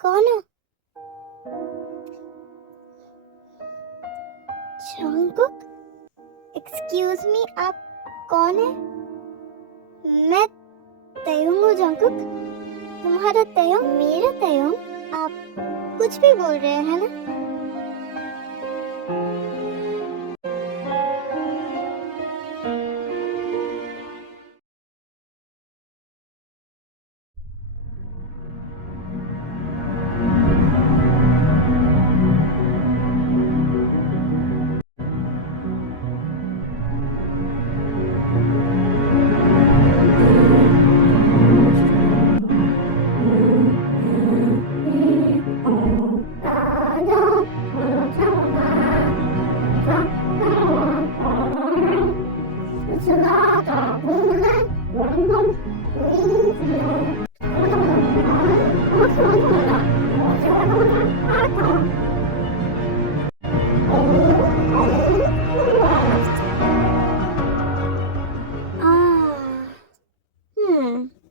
कौन हो? Jungkook? Excuse me, आप कौन है? मैं तयुंग हूँ जंगकुक। तुम्हारा तयुंग? मेरा तयुंग? आप कुछ भी बोल रहे हैं ना?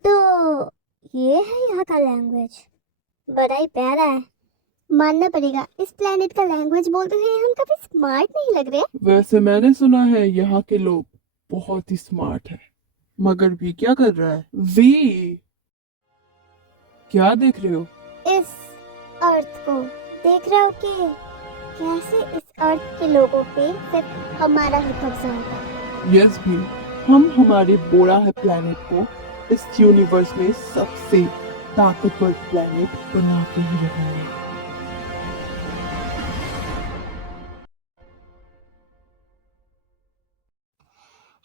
तो ये है यहाँ का लैंग्वेज। बड़ा ही प्यारा है, मानना पड़ेगा। इस प्लेनेट का लैंग्वेज बोलते हुए हम कभी स्मार्ट नहीं लग रहे। वैसे मैंने सुना है यहाँ के लोग बहुत ही स्मार्ट है। मगर वी क्या कर रहा है? वी क्या देख रहे हो? इस अर्थ को देख रहे हो कि कैसे इस अर्थ के लोगों पे सिर्फ हमारा ही कब्जा होता है। यस भी, हम हमारे बोरा है प्लेनेट को इस यूनिवर्स में सबसे ताकतवर प्लेनेट बना के ही रहेंगे।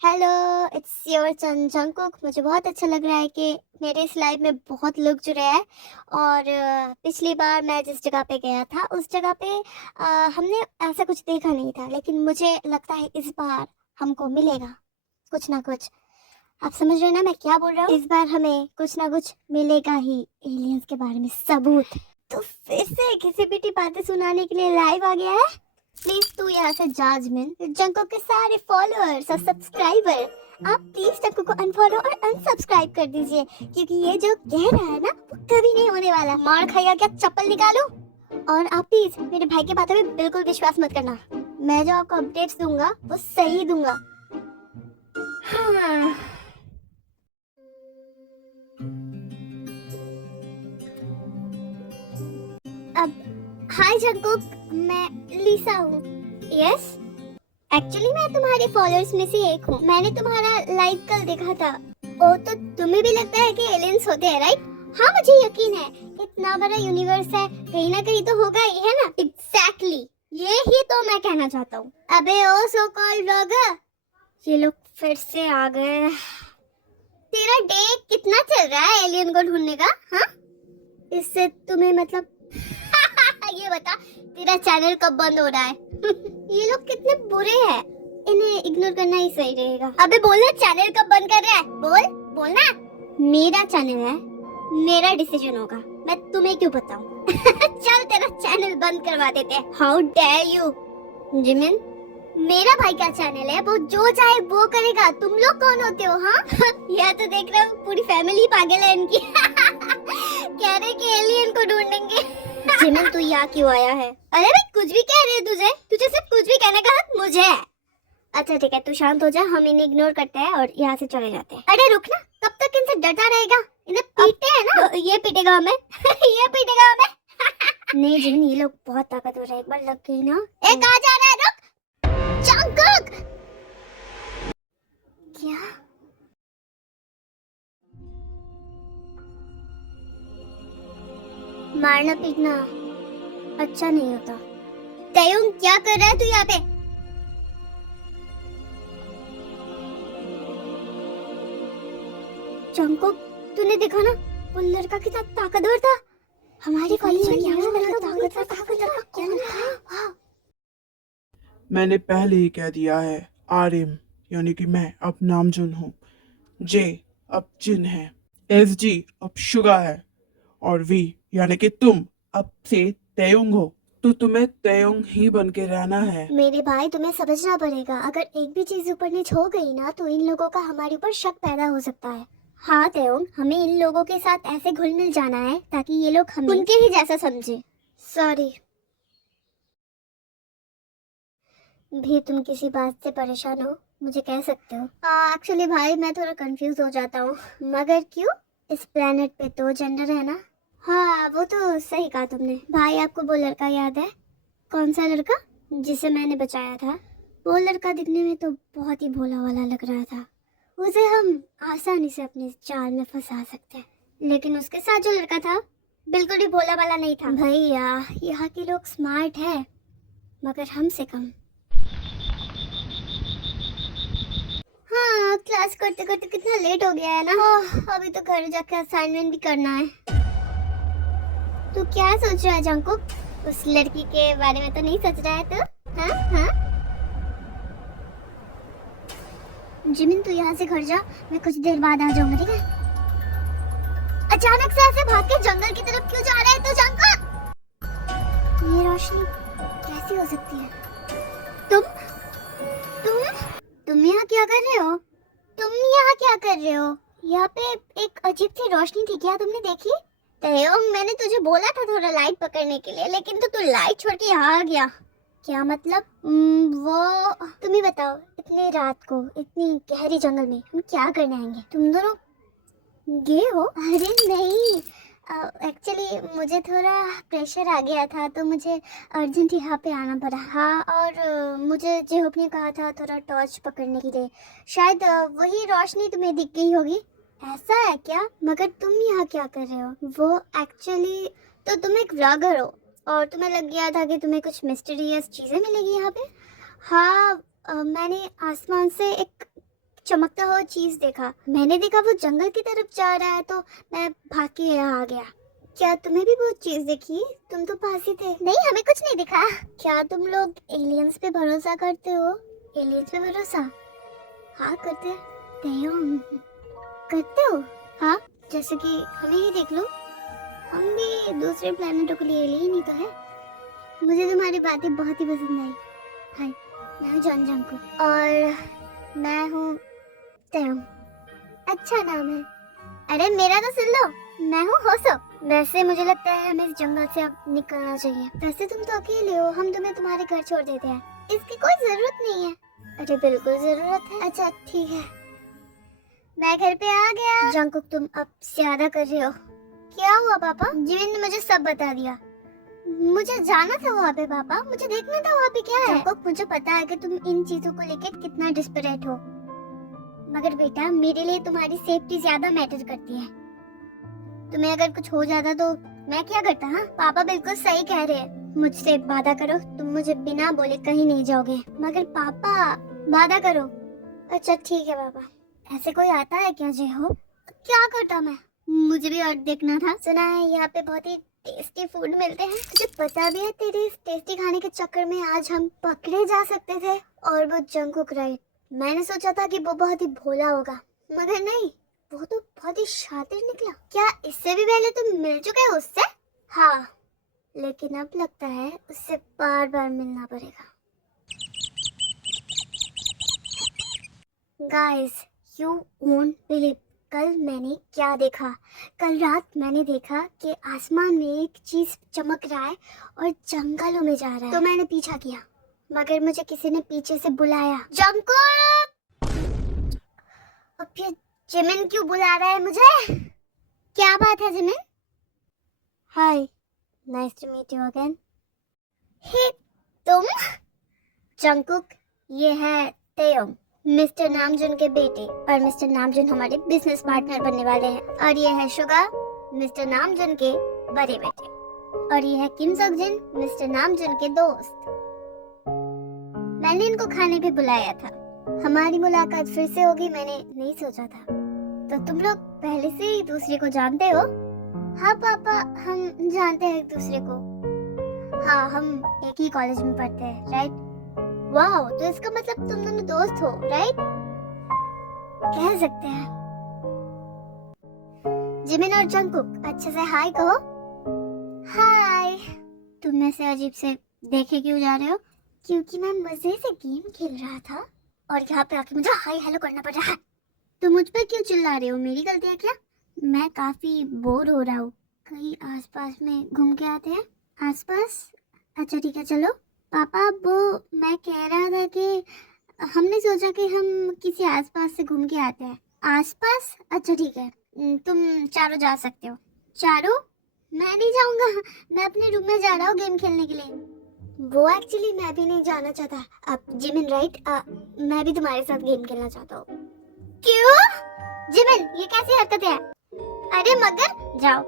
Hello, it's your Jungkook. मुझे बहुत अच्छा लग रहा है कि मेरे इस लाइव में बहुत लोग जुड़े हैं। और पिछली बार मैं जिस जगह पे गया था उस जगह पे हमने ऐसा कुछ देखा नहीं था, लेकिन मुझे लगता है इस बार हमको मिलेगा कुछ ना कुछ। आप समझ रहे हैं ना मैं क्या बोल रहा हूँ? इस बार हमें कुछ ना कुछ मिलेगा ही, एलियंस के बारे में सबूत। तो फिर से किसी पिटी बातें सुनाने के लिए लाइव आ गया है। प्लीज तू यहाँ से जाजमिन, जंगकुक के सारे फॉलोअर्स और सब्सक्राइबर, आप प्लीज जंगकुक को अनफॉलो और अनसब्सक्राइब कर दीजिए, क्योंकि ये जो कह रहा है ना वो कभी नहीं होने वाला। मार खाएगा क्या? चप्पल निकालो। और आप प्लीज मेरे भाई की बातों में बिल्कुल विश्वास मत करना। मैं जो आपको अपडेट्स दूंगा वो सही दूंगा। हाँ। अब हाय जंगकुक, मैं लीसा हूँ। यस, एक्चुअली मैं तुम्हारे फॉलोअर्स में से एक हूँ। मैंने तुम्हारा लाइव कल देखा था। ओ, तो तुम्हें भी लगता है कि एलियंस होते हैं, राइट? हाँ, मुझे यकीन है। इतना बड़ा यूनिवर्स है, कहीं ना कहीं तो होगा ही, है ना? एग्जैक्टली, ये ही तो मैं कहना चाहता हूँ। अबे ओ सो कॉल्ड व्लॉगर, ये लोग फिर से आ गए। तेरा डे कितना चल रहा है एलियन को ढूंढने का? हाँ, इससे तुम्हें मतलब ये बता, तेरा चैनल कब बंद हो रहा है? ये लोग कितने बुरे हैं, इन्हें इग्नोर करना ही सही रहेगा। अबे बोलना, चैनल कब बंद कर रहा है? बोलना। मेरा चैनल है, मेरा डिसीजन होगा, मैं तुम्हें क्यों बताऊं? चल तेरा चैनल बंद करवा देते हैं। हाउ डेयर यू जिमिन, मेरा भाई का चैनल है, वो जो चाहे वो करेगा। तुम लोग कौन होते हो? हाँ यह तो देख रहा हूँ पूरी फैमिली पागल है इनकी। कह रहे कि एलियन को ढूंढेंगे। जिमिन तू यहाँ क्यों आया है? अरे भाई कुछ भी कह रहे तुझे सिर्फ कुछ भी कहने का हक मुझे है। अच्छा ठीक है, तू शांत हो जा, हम इन्हें इग्नोर करते हैं और यहाँ से चले जाते हैं। अरे रुक ना, कब तक इनसे डरता रहेगा? इन्हें पीटते हैं ना। तो ये पीटेगा हमें। ये पीटेगा हमें। नहीं जिमिन, ये लोग बहुत ताकतवर है, एक बार लग गई ना। ए कहाँ जा रहा है? रुक जंगकुक। क्या? मारना पीटना अच्छा नहीं होता। तयुंग क्या कर रहा है तू यहाँ पे? जंगकुक, तूने देखा ना वो लड़का कितना ताकतवर था? हमारी कॉलेज में क्या ताकतवर कौन था? मैंने पहले ही कह दिया है, आर्यम यानी कि मैं अब नामजुन हूँ, जे अब जिन है, एस जी अब शुगा है, और वी यानी कि तुम अब से तयुंग हो। तो तुम्हें तयुंग ही बन के रहना है। मेरे भाई तुम्हें समझना पड़ेगा, अगर एक भी चीज ऊपर नीचे हो गई ना तो इन लोगों का हमारे ऊपर शक पैदा हो सकता है। हाँ तेओंग, हमें इन लोगों के साथ ऐसे घुल मिल जाना है ताकि ये लोग हमें उनके ही जैसा समझे। सॉरी। भी तुम किसी बात से परेशान हो, मुझे कह सकते हो। एक्चुअली भाई मैं थोड़ा कंफ्यूज हो जाता हूँ। मगर क्यों? इस प्लेनेट पे दो जेंडर है ना। हाँ वो तो सही कहा तुमने। भाई आपको वो लड़का याद है? कौन सा लड़का? जिसे मैंने बचाया था। वो लड़का दिखने में तो बहुत ही भोला वाला लग रहा था। उसे हम आसानी से अपने जाल में फंसा सकते हैं, लेकिन उसके साथ जो लड़का था बिल्कुल भी भोला वाला नहीं था। भैया यहाँ के लोग स्मार्ट है, मगर हमसे कम। हाँ क्लास करते करते कितना लेट हो गया है ना। अभी तो घर जाकर असाइनमेंट भी करना है। तू क्या सोच रहा है जंकुक? उस लड़की के बारे में तो नहीं सोच रहा है तू? हाँ हाँ। जिमिन तू यहाँ से घर जा, मैं कुछ देर बाद आ जाऊंगा, ठीक है? अचानक से ऐसे भाग के जंगल की तरफ क्यों जा रहा है तू जंकुक? ये रोशनी कैसी हो सकती है? तुम तुम यहाँ क्या कर रहे हो? तुम यहाँ क्या कर रहे हो? यहाँ पे एक अजीब सी रोशनी थी, क्या तुमने देखी? तयोंग मैंने तुझे बोला था थोड़ा लाइट पकड़ने के लिए, लेकिन तो तू लाइट छोड़ के यहाँ आ गया। क्या मतलब? वो तुम ही बताओ, इतने रात को इतनी गहरी जंगल में हम क्या करने आएंगे? तुम दोनों गे हो? अरे नहीं, एक्चुअली मुझे थोड़ा प्रेशर आ गया था तो मुझे अर्जेंट यहाँ पे आना पड़ा। हाँ और मुझे जेहोक ने कहा था थोड़ा टॉर्च पकड़ने के लिए, शायद वही रोशनी तुम्हें दिख गई होगी। ऐसा है क्या? मगर तुम यहाँ क्या कर रहे हो? वो एक्चुअली तो तुम एक व्लॉगर हो और तुम्हें लग गया था कि तुम्हें कुछ मिस्टीरियस चीज़ें मिलेगी यहाँ पे। हाँ मैंने आसमान से एक चमकता हुआ चीज देखा। मैंने देखा वो जंगल की तरफ जा रहा है तो मैं भाग के यहाँ आ गया। क्या तुम्हें भी वो चीज दिखी? तुम तो पास ही थे। नहीं हमें कुछ नहीं दिखा। क्या तुम लोग एलियंस पे भरोसा करते हो? एलियंस पे भरोसा? हाँ करते हैं। तेयोंग, करते हो? हाँ जैसे कि हमें ही देख लो, हम भी दूसरे प्लेनेटों के लिए एलियन ही तो है। मुझे तुम्हारी बातें बहुत ही पसंद आई। हाय मैं हूँ जॉन जंकु और मैं हूँ तेयोंग। अच्छा नाम है। अरे मेरा तो सुन लो, मैं हूँ होसो। वैसे मुझे लगता है हमें इस जंगल से अब निकलना चाहिए। वैसे तुम तो अकेले हो, हम तुम्हें तुम्हारे घर छोड़ देते हैं। इसकी कोई जरूरत नहीं है। अरे बिल्कुल जरूरत है। अच्छा ठीक है, मैं घर पे आ गया। जंकुक तुम अब ज्यादा कर रहे हो। क्या हुआ पापा? जिमिन ने मुझे सब बता दिया। मुझे जाना था वहाँ पे पापा, मुझे देखना था वहाँ पे क्या है। जंकुक मुझे पता है कि तुम इन चीजों को लेकर कितना डिस्परेट हो, मगर बेटा मेरे लिए तुम्हारी सेफ्टी ज्यादा मैटर करती है। तुम्हें अगर कुछ हो जाता तो मैं क्या करता? हाँ पापा बिल्कुल सही कह रहे हैं। मुझसे वादा करो तुम मुझे बिना बोले कहीं नहीं जाओगे। मगर पापा वादा करो। अच्छा ठीक है पापा। ऐसे कोई आता है क्या जे हो? क्या करता मैं? मुझे भी और देखना था। सुना है यहाँ पे बहुत ही टेस्टी फूड मिलते हैं। तुझे पता भी है तेरे इस टेस्टी खाने के चक्कर में आज हम पकड़े जा सकते थे। और वो जंकुक राइट, मैंने सोचा था कि वो बहुत ही भोला होगा, मगर नहीं, वो तो बहुत ही शातिर निकला। क्या इससे भी पहले तुम मिल चुके हो उससे? हाँ लेकिन अब लगता है उससे बार बार मिलना पड़ेगा। गाइस यू वोंट बिलीव, कल मैंने क्या देखा। कल रात मैंने देखा कि आसमान में एक चीज चमक रहा है और जंगलों में जा रहा है। तो मैंने पीछा किया, मगर मुझे किसी ने पीछे से बुलाया, जंकुक। अब ये जिमिन क्यों बुला रहा है मुझे? क्या बात है Jimin? Hi, nice to meet you again. Hey तुम? जंकुक ये है तेयोंग, मिस्टर नामजुन के बेटे, और मिस्टर नामजुन हमारे बिजनेस पार्टनर बनने वाले हैं। और ये है शुगा, मिस्टर नामजुन के बड़े बेटे। और ये है किम सकजिन, मिस्टर नामजुन के दोस्त। मैंने इनको खाने पे बुलाया था। हमारी मुलाकात फिर से होगी मैंने नहीं सोचा था। तो तुम लोग पहले से ही दूसरे को जानते हो? हाँ पापा हम जानते हैं एक दूसरे को। हाँ हम एक ही कॉलेज में पढ़ते हैं राइट। वाओ, तो इसका मतलब तुम दोनों दोस्त हो राइट? कह सकते हैं। जिमिन और जंकुक अच्छे से हाय कहो। हाय। तुम में से अजीब से देखे क्यों जा रहे हो? क्योंकि मैं मजे से गेम खेल रहा था और यहाँ पे आके मुझे हाय हेलो करना पड़ रहा है। तुम मुझ पर क्यों चिल्ला रहे हो? मेरी गलती है क्या? मैं काफी बोर हो रहा हूँ, कहीं आसपास में घूम के आते हैं। आसपास? अच्छा ठीक है, चलो। पापा, वो मैं कह रहा था कि हमने सोचा कि हम किसी आसपास से घूम के आते हैं। आसपास? अच्छा ठीक है, तुम चारों जा सकते हो। चारों? मैं नहीं जाऊंगा, मैं अपने रूम में जा रहा हूँ गेम खेलने के लिए। वो एक्चुअली मैं भी नहीं जाना चाहता। अब जिमिन राइट, मैं भी तुम्हारे साथ गेम खेलना चाहता हूँ। क्यों? जिमिन, ये कैसी हरकत है? अरे मगर, जाओ,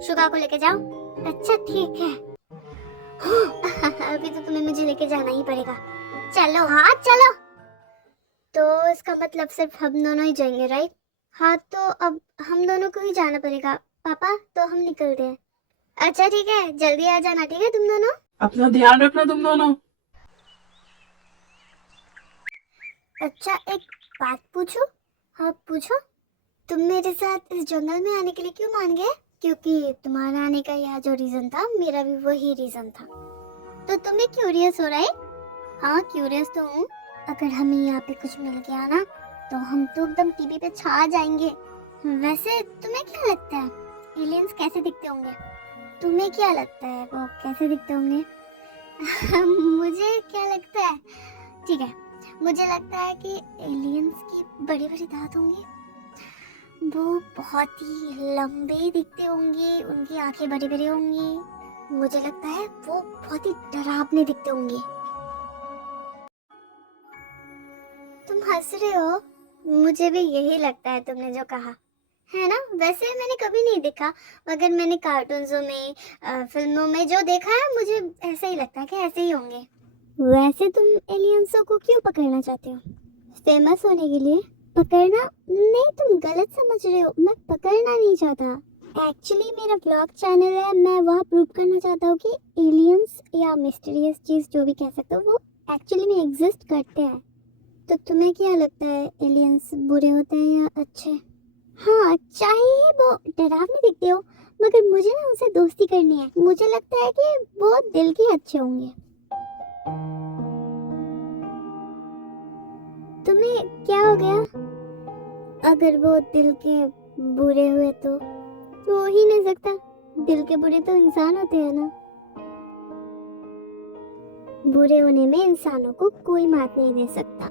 शुगा को लेके जाओ। अच्छा ठीक है। अभी तो तुम्हें मुझे लेके जाना ही पड़ेगा। चलो, हाँ चलो। तो इसका मतलब सिर्फ हम दोनों ही जाएंगे, राइट? हाँ, तो अब हम दोनों को ही जाना पड़ेगा। पापा, तो हम निकलते हैं। अच्छा ठीक है, जल्दी आ जाना, ठीक है तुम दोनों? अपना ध्यान रखना तुम दोनों। अच्छा, एक बात पूछूं? हाँ पूछो। तुम मेरे साथ इस जंगल में आने के लिए क्यों मान गए? क्योंकि तुम्हारा आने का यह जो रीजन था, मेरा भी वही रीजन था। तो तुम्हें क्यूरियस हो रहा है? हाँ क्यूरियस तो हूँ। अगर हमें यहाँ पे कुछ मिल गया ना, तो हम तो एकदम टीवी पे छा जाएंगे। वैसे तुम्हें क्या लगता है, एलियंस कैसे दिखते होंगे? तुम्हें क्या लगता है वो कैसे दिखते होंगे? मुझे क्या लगता है, ठीक है, मुझे लगता है कि एलियंस की बड़ी बड़ी दांत होंगी, वो बहुत ही लंबे दिखते होंगे, उनकी आंखें बड़ी बड़ी होंगी। मुझे लगता है वो बहुत ही डरावने दिखते होंगे। तुम हंस रहे हो? मुझे भी यही लगता है तुमने जो कहा, है ना? वैसे मैंने कभी नहीं देखा, मगर मैंने कार्टून्सों में, फिल्मों में जो देखा है, मुझे ऐसा ही लगता है कि ऐसे ही होंगे। वैसे तुम एलियंसों को क्यों पकड़ना चाहते हो? फेमस होने के लिए? पकड़ना? नहीं, तुम गलत समझ रहे हो, मैं पकड़ना नहीं चाहता। एक्चुअली मेरा ब्लॉग चैनल है, मैं वहाँ प्रूव करना चाहता हूँ कि एलियंस या मिस्टीरियस चीज़ जो भी कह सकते हो, वो एक्चुअली में एग्जिस्ट करते हैं। तो तुम्हें क्या लगता है, एलियंस बुरे होते हैं या अच्छे? हाँ, चाहे वो डरावने दिखते हो, मगर मुझे ना उनसे दोस्ती करनी है। मुझे लगता है कि वो दिल के अच्छे होंगे। तुम्हें क्या हो गया? अगर वो दिल के बुरे हुए तो हो ही नहीं सकता। दिल के बुरे तो इंसान होते हैं ना। बुरे होने में इंसानों को कोई मात नहीं दे सकता।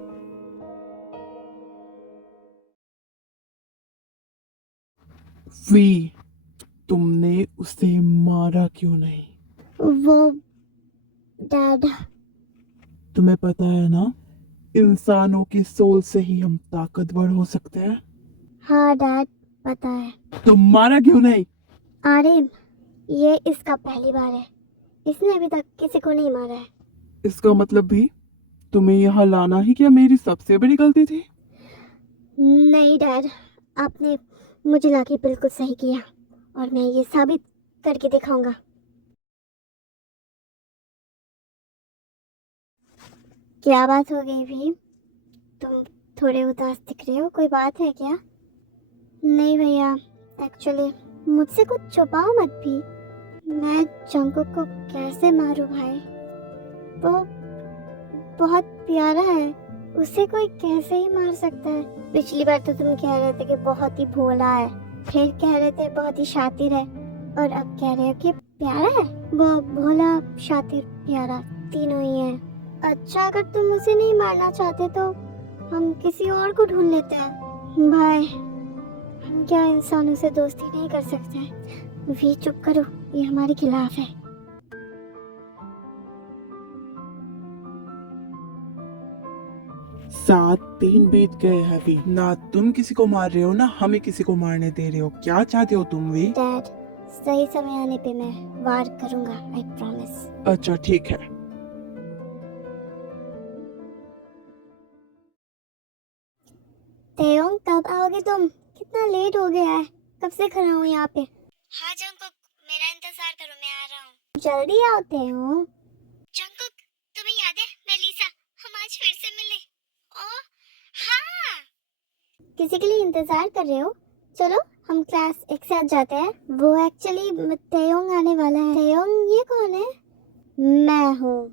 वी, तुमने उसे मारा क्यों नहीं? वो डैड, तुम्हें पता है ना, इंसानों की सोल से ही हम ताकतवर हो सकते हैं। हाँ डैड, पता है। तुम मारा क्यों नहीं? आर्यन, ये इसका पहली बार है, इसने अभी तक किसी को नहीं मारा है। इसका मतलब भी तुम्हें यहाँ लाना ही क्या मेरी सबसे बड़ी गलती थी? नहीं डैड, आपने मुझे लाके बिल्कुल सही किया, और मैं ये साबित करके दिखाऊंगा। क्या बात हो गई भी? तुम थोड़े उदास दिख रहे हो, कोई बात है क्या? नहीं भैया, एक्चुअली मुझसे कुछ छुपाओ मत भी। मैं जंकुक को कैसे मारूं भाई? वो बहुत प्यारा है, उसे कोई कैसे ही मार सकता है? पिछली बार तो तुम कह रहे थे कि बहुत ही भोला है, फिर कह रहे थे बहुत ही शातिर है, और अब कह रहे हो कि प्यारा है। वो भोला, शातिर, प्यारा तीनों ही है। अच्छा, अगर तुम उसे नहीं मारना चाहते तो हम किसी और को ढूंढ लेते हैं। भाई, हम क्या इंसानों से दोस्ती नहीं कर सकते? वी चुप करो, ये हमारे खिलाफ है। 7 दिन बीत गए हैं वी। ना तुम किसी को मार रहे हो, ना हमें किसी को मारने दे रहे हो। क्या चाहते हो तुम वी? डैड, सही समय आने पे मैं वार करूंगा, आई प्रॉमिस। अच्छा ठीक है। तेयोंग, कब आओगे तुम? कितना लेट हो गया है, कब से खड़ा हूँ यहाँ पे। हाँ जंकुक, मेरा इंतजार करो, मैं आ रहा हूँ। जल्दी आओ तेयोंग। जंकुक, तुम्हें याद है, मैं लीसा, हम आज फिर से मिले। ओ हाँ, किसी के लिए इंतजार कर रहे हो? चलो हम क्लास एक साथ जाते हैं। वो एक्चुअली तेयोंग आने वाला है। तेयोंग, ये कौन है? मैं हूँ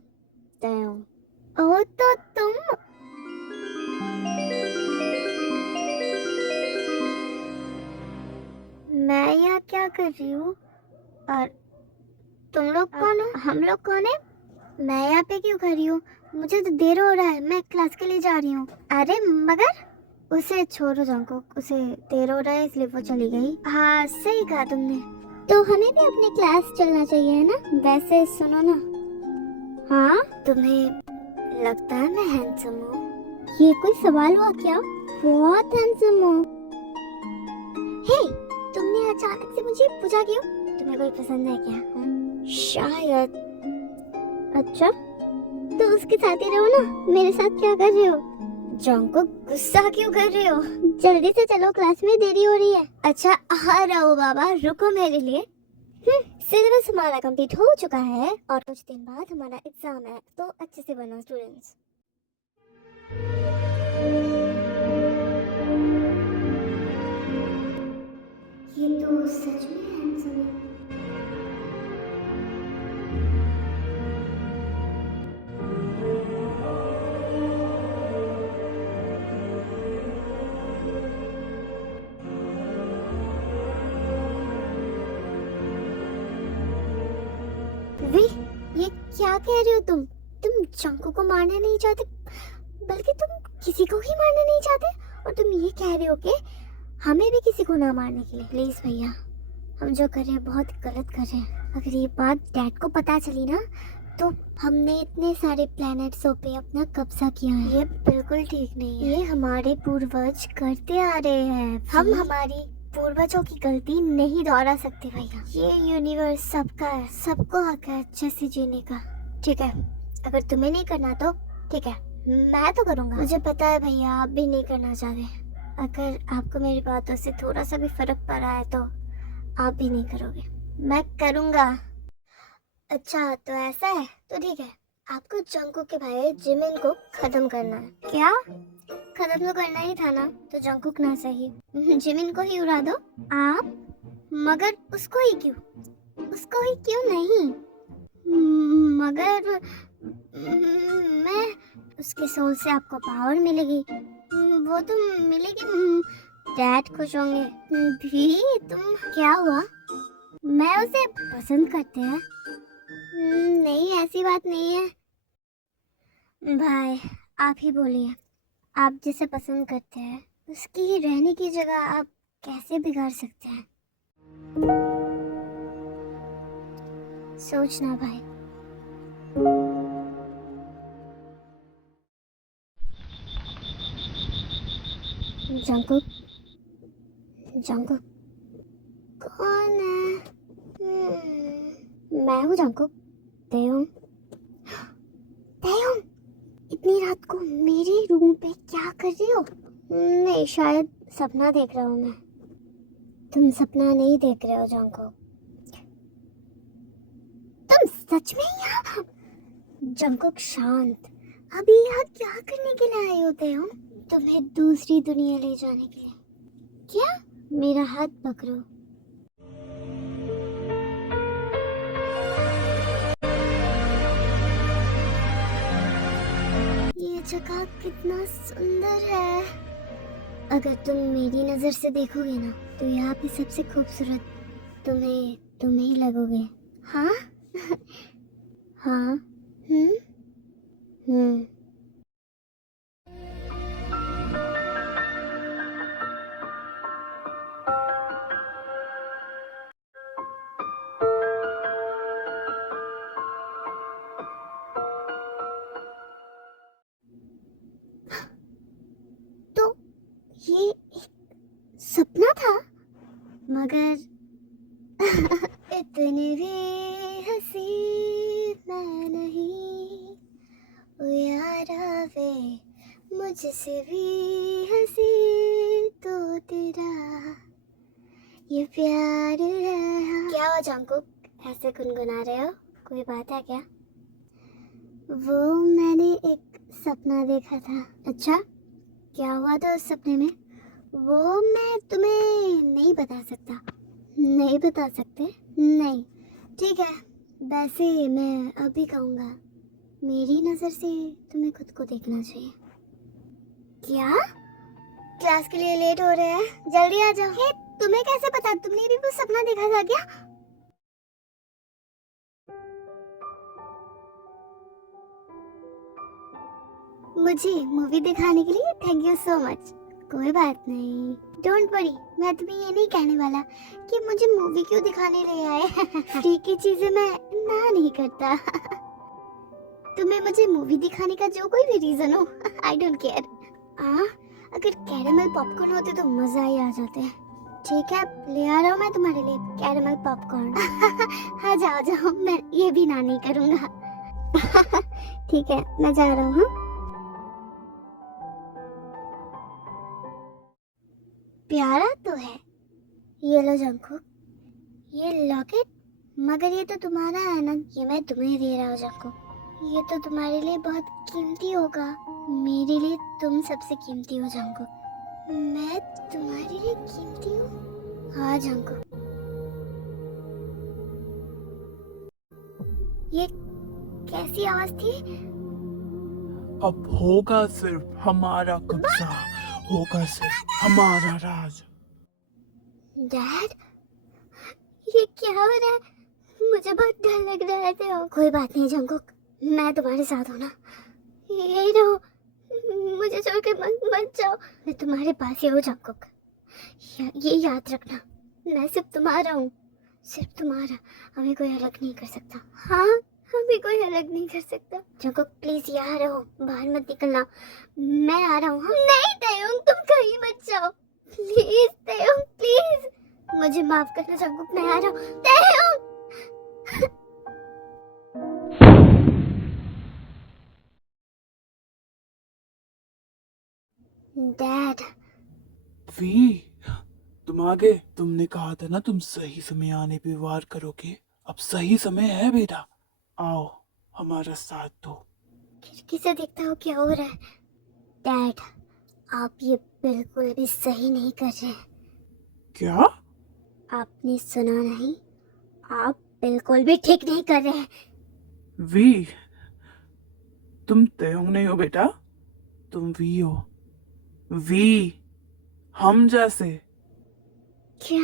तेयोंग। ओ तो तुम। मैं यहाँ क्या कर रही हूँ? और तुम लोग कौन हो? हम लोग कौन है? मैं यहाँ पे क्यों खड़ी हूँ? मुझे तो देर हो रहा है, मैं क्लास के लिए जा रही हूँ। अरे मगर उसे छोड़ो जंकुक, उसे देर हो रहा है इसलिए वो चली गई। हाँ सही कहा तुमने। तो हमें भी अपनी क्लास चलना चाहिए है ना? वैसे सुनो ना, हाँ तुम्हें लगता है मैं हैंडसम हूँ? ये कोई सवाल हुआ क्या? बहुत हैंडसम हो। हे, तुमने अचानक से मुझे पूछा क्यों? तुम्हें कोई पसंद है क्या? शायद। अच्छा, तो उसके साथ ही रहो ना, मेरे साथ क्या कर रहे हो? जंकुक गुस्सा क्यों कर रहे हो? जल्दी से चलो, क्लास में देरी हो रही है। अच्छा आ रहा हो बाबा, रुको मेरे लिए। सिलेबस हमारा कंप्लीट हो चुका है और कुछ दिन बाद हमारा एग्जाम है, तो अच्छे से बनो स्टूडेंट्स। ये तो सच में हैंडसम है। वे, ये क्या कह रहे हो तुम? तुम जंकुक को मारना नहीं चाहते, बल्कि तुम किसी को ही मारना नहीं चाहते, और तुम ये कह रहे हो कि हमें भी किसी को ना मारने के लिए। प्लीज भैया, हम जो कर रहे हैं बहुत गलत कर रहे हैं। अगर ये बात डैड को पता चली ना, तो हमने इतने सारे प्लैनेट्सों पे अपना कब्जा किया है। ये बिल्कुल ठीक नहीं है। ये हमारे पूर्वज करते आ रहे हैं। हम हमारी पूर्वजों की गलती नहीं दोहरा सकते भैया। ये यूनिवर्स सबका है, सबको हक है अच्छे से जीने का। ठीक है, अगर तुम्हें नहीं करना तो ठीक है, मैं तो करूँगा। मुझे पता है भैया, आप भी नहीं करना चाहते। अगर आपको मेरी बातों से थोड़ा सा भी फर्क पड़ा है तो आप भी नहीं करोगे। मैं करूँगा। अच्छा तो ऐसा है, तो ठीक है, आपको जंकुक के भाई जिमिन को खत्म करना है। क्या? खत्म तो करना ही था ना, तो जंकुक ना सही, जिमिन को ही उड़ा दो आप। मगर उसको ही क्यों? उसको ही क्यों नहीं? मगर मैं, उसके सोल से आपको पावर मिलेगी। वो तो मिलेगी, डैड खुश होंगे भी। तुम क्या हुआ? मैं उसे पसंद करते हैं। नहीं ऐसी बात नहीं है भाई, आप ही बोलिए। आप जिसे पसंद करते हैं उसकी रहने की जगह आप कैसे बिगाड़ सकते हैं? सोचना भाई। जंकुक, जंकुक कौन है? मैं हूँ जंकुक। तेयोंग, तेयोंग, इतनी रात को मेरे रूम पे क्या कर रही हो? नहीं, शायद सपना देख रहा हूँ मैं। तुम सपना नहीं देख रहे हो जंकुक, तुम सच में यहाँ। जंकुक शांत, अभी यहाँ क्या करने के लिए आए होते हो? तुम्हें दूसरी दुनिया ले जाने के लिए। क्या? मेरा हाथ पकड़ो। ये जगह कितना सुंदर है। अगर तुम मेरी नजर से देखोगे ना, तो यहाँ पे सबसे खूबसूरत तुम ही लगोगे। हाँ? हाँ। हम्म। तो ये एक सपना था, मगर इतनी भी हंसी मैं नहीं, ओ यारा वे, मुझसे भी हंसी तो तेरा ये प्यार है। क्या हुआ जंकुक, ऐसे गुनगुना रहे हो? कोई बात है क्या? वो मैंने एक सपना देखा था। अच्छा, क्या हुआ था उस सपने में? वो मैं तुम्हें नहीं बता सकता। नहीं बता सकते? नहीं, ठीक है। वैसे मैं अभी कहूँगा, मेरी नज़र से तुम्हें खुद को देखना चाहिए। क्या? क्लास के लिए लेट हो रहे हैं, जल्दी आ जाओ। हे तुम्हें कैसे पता? तुमने भी वो सपना देखा था क्या? मुझे मूवी दिखाने के लिए थैंक यू सो मच। कोई बात नहीं, डोंट वरी। मैं तुम्हें ये नहीं कहने वाला कि मुझे मूवी क्यों दिखाने ले आए। फ्री की चीजें मैं ना नहीं करता। तुम्हें मुझे मूवी दिखाने का जो कोई भी रीजन हो, आई डोंट केयर। अगर कैरेमल पॉपकॉर्न होते तो मजा ही आ जाते। ठीक है, ले आ रहा हूँ मैं तुम्हारे लिए कैरेमल पॉपकॉर्न। हाँ जाओ जाओ, मैं ये भी ना नहीं करूँगा। ठीक है, मैं जा रहा हूँ। हाँ? प्यारा तो है। ये लो जंकुक, ये लॉकेट। मगर ये तो तुम्हारा है ना, ये मैं तुम्हें दे रहा हूँ जंकुक। ये तो तुम्हारे लिए बहुत कीमती होगा। मेरे लिए तुम सबसे कीमती हो जंकुक। मैं तुम्हारे लिए कीमती हूँ? हाँ जंकुक। ये कैसी आवाज थी? अब होगा सिर्फ हमारा कब्जा, होगा सिर्फ हमारा राज। डैड, ये क्या हो रहा है? मुझे बहुत डर लग रहा है। तो कोई बात नहीं जंकुक, मैं तुम्हारे साथ हूँ ना। यही रहो, मुझे छोड़ के मत जाओ। मैं तुम्हारे पास ही हूँ जंकुक। ये याद रखना, मैं सिर्फ तुम्हारा हूँ, सिर्फ तुम्हारा। हमें कोई अलग नहीं कर सकता। हाँ, हमें कोई अलग नहीं कर सकता। जंकुक प्लीज यहाँ रहो, बाहर मत निकलना। मैं आ रहा हूँ। नहीं तयंग, तुम कहीं मत जाओ। प्लीज तयंग, प्लीज मुझे माफ करना जंकुक, मैं आ रहा हूँ। तयंग! डैड, वी, तुम आ गए। तुमने कहा था ना तुम सही समय आने पे वार करोगे। अब सही समय है बेटा, आओ हमारा साथ दो। खिड़की से देखता हूँ क्या हो रहा है। डैड, आप ये बिल्कुल भी सही नहीं कर रहे हैं। क्या? आपने सुना नहीं? आप बिल्कुल भी ठीक नहीं कर रहे हैं। वी, तुम तयंग नहीं हो बेटा, तुम वी हो। वी, हम जैसे। क्या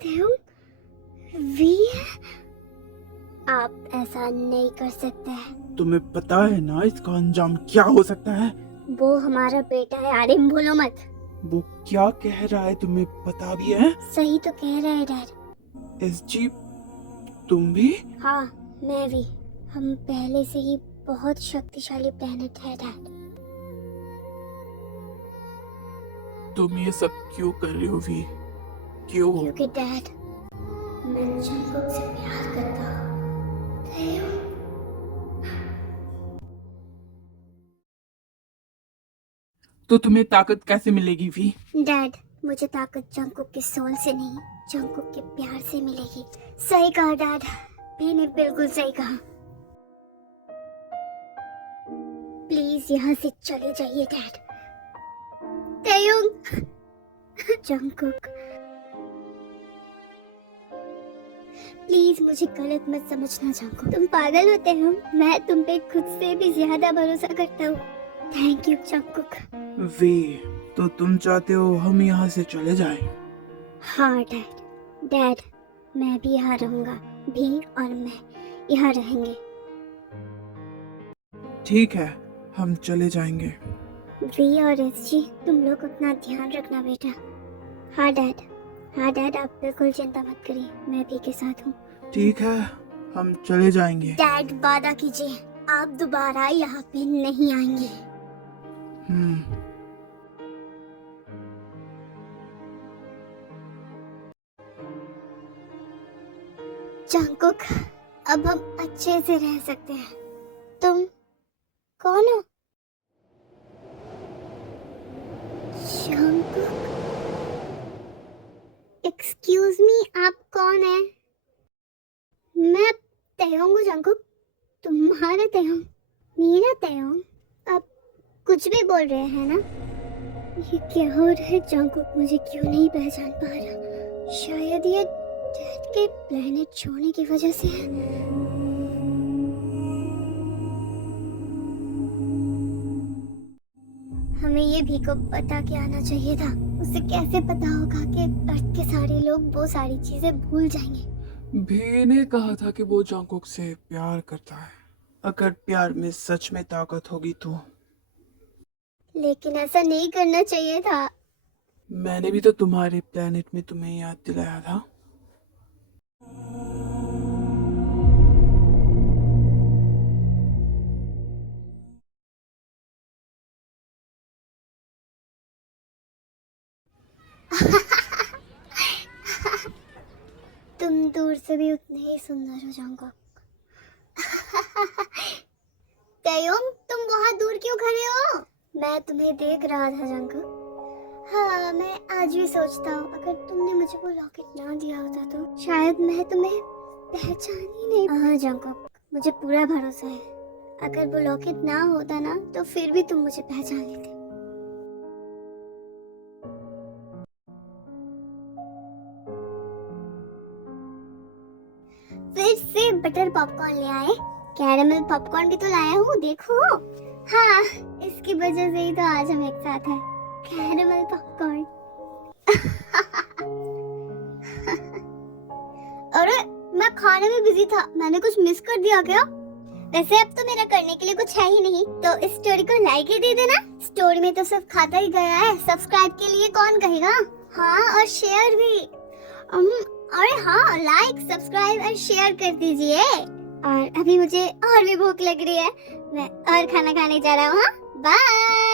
तुम वी है? आप ऐसा नहीं कर सकते। तुम्हें पता है ना इसका अंजाम क्या हो सकता है? वो हमारा बेटा है आरिम, भूलो मत। वो क्या कह रहा है तुम्हें पता भी है? सही तो कह रहे हैं डैड। एसजी, तुम भी? हाँ, मैं भी। हम पहले से ही बहुत शक्तिशाली प्लेनेट है डैड। तुम ये सब क्यों कर रही हो वी? क्यों? क्योंकि डैड, मैं जंकुक से प्यार करता हूँ। तो तुम्हें ताकत कैसे मिलेगी वी? डैड, मुझे ताकत जंकुक के सोल से नहीं, जंकुक के प्यार से मिलेगी। सही कहा डैड, मैंने बिल्कुल सही कहा। प्लीज यहाँ से चले जाइए डैड। तयंग, जंकुक, प्लीज मुझे गलत मत समझना जंकुक। तुम पागल होते हो, मैं तुम पे खुद से भी ज्यादा भरोसा करता हूँ। Thank you Jungkook. वी, तो तुम चाहते हो हम यहाँ से चले जाएं? हाँ डैड। डैड, मैं भी यहाँ रहूंगा। भी और मैं यहाँ रहेंगे। ठीक है, हम चले जाएंगे। वी और एसजी, तुम लोग अपना ध्यान रखना बेटा। हाँ डैड, हाँ डैड, आप बिल्कुल चिंता मत करिए, मैं भी के साथ हूँ। ठीक है, हम चले जाएंगे। डैड, वादा कीजिए आप दोबारा यहाँ पे नहीं आएंगे। जंकुक, अब हम अच्छे से रह सकते हैं। तुम कौन हो? जंकुक, एक्सक्यूज मी, आप कौन है? मैं तयंग हूँ जंकुक, तुम्हारा तयंग, मेरा तयंग। आप कुछ भी बोल रहे हैं ना? ये क्या हो रहा है जंकुक? मुझे क्यों नहीं पहचान पा रहा? शायद ये डैड के प्लेनेट छोड़ने की वजह से है। हमें ये भी को बता के आना चाहिए था। उसे कैसे पता होगा कि अर्थ के सारे लोग वो सारी चीजें भूल जाएंगे। भी ने कहा था कि वो जंगकुक से प्यार करता है। अगर प्यार में सच में ताकत होगी तो। लेकिन ऐसा नहीं करना चाहिए था। मैंने भी तो तुम्हारे प्लेनेट में तुम्हें याद दिलाया था। तुम दूर से भी उतने ही सुंदर हो जंगकुक। तयोंग, तुम वहां दूर क्यों खड़े हो? मैं तुम्हें देख रहा था जंगकुक। हाँ, मैं आज भी सोचता हूँ अगर तुमने मुझे वो लॉकेट ना दिया होता तो शायद मैं तुम्हें पहचान ही नहीं। हाँ जंगकुक, मुझे पूरा भरोसा है अगर वो लॉकेट ना होता ना तो फिर भी तुम मुझे पहचान लेते। फिर से बटर पॉपकॉर्न ले आए। कैरेमल पॉपकॉर्न भी तो लाया हूँ, देखो। हाँ, इसकी वजह से ही तो आज हम एक साथ हैं। Caramel popcorn. अरे, मैं खाने में बिजी था, मैंने कुछ मिस कर दिया क्या? वैसे अब तो मेरा करने के लिए कुछ है ही नहीं, तो इस स्टोरी को लाइक ही दे देना। स्टोरी में तो सिर्फ खाता ही गया है, सब्सक्राइब के लिए कौन कहेगा? हाँ, और शेयर भी। अरे हाँ, लाइक, सब्सक्राइब और शेयर कर दीजिए। और अभी मुझे और भी भूख लग रही है, मैं और खाना खाने जा रहा हूँ। बाय।